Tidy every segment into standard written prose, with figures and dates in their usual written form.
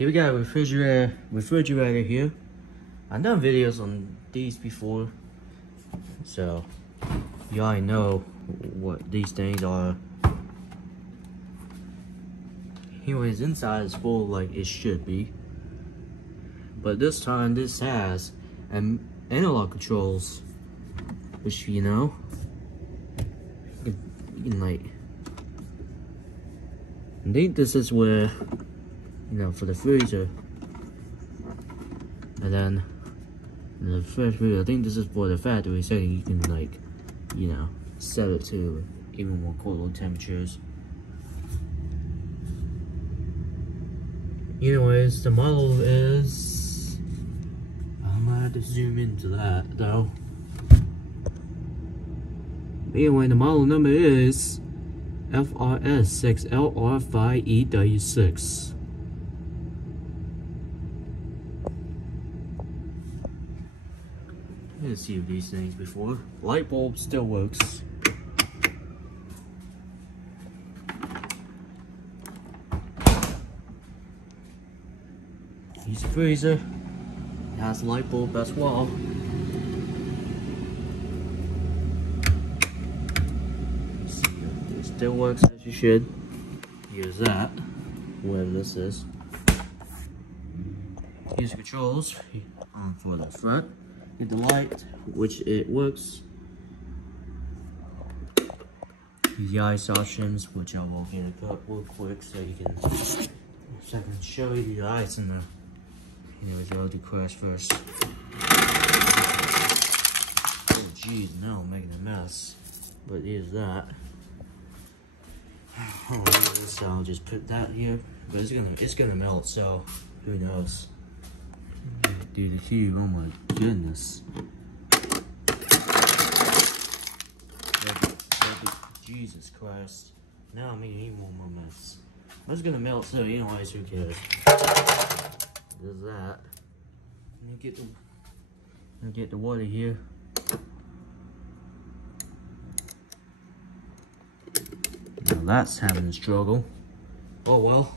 Here we got a refrigerator here. I've done videos on these before, so you already know what these things are. Anyways, inside is full like it should be, but this time this has analog controls, which you know you can like. I think this is where, you know, for the freezer, and then the fresh freezer, I think this is for the factory setting. You can like, you know, set it to even more colder temperatures. Anyways, the model is, I'm gonna have to zoom into that though. Anyway, the model number is FRS6LR5EW6. I didn't see these things before. Light bulb still works. Here's a freezer. It has a light bulb as well. It still works as you should. Here's that, whatever this is. Here's the controls for the front. Get the light, which it works. The ice options, which I will get a cup real quick so you can, so I can show you the ice in the. Anyways, I'll do crash first. Oh jeez, now I'm making a mess. But here's that. Oh, so I'll just put that here. But it's gonna melt, so who knows? Dude, the cube, oh my goodness. Jesus Christ. Now I'm making even more mess. It's gonna melt, so anyways, who cares? There's that. Let me get the water here. Now that's having a struggle. Oh well.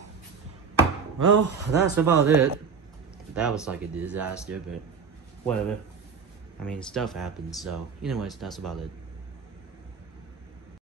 Well, that's about it. That was like a disaster, but whatever. I mean, stuff happens, so anyways, that's about it.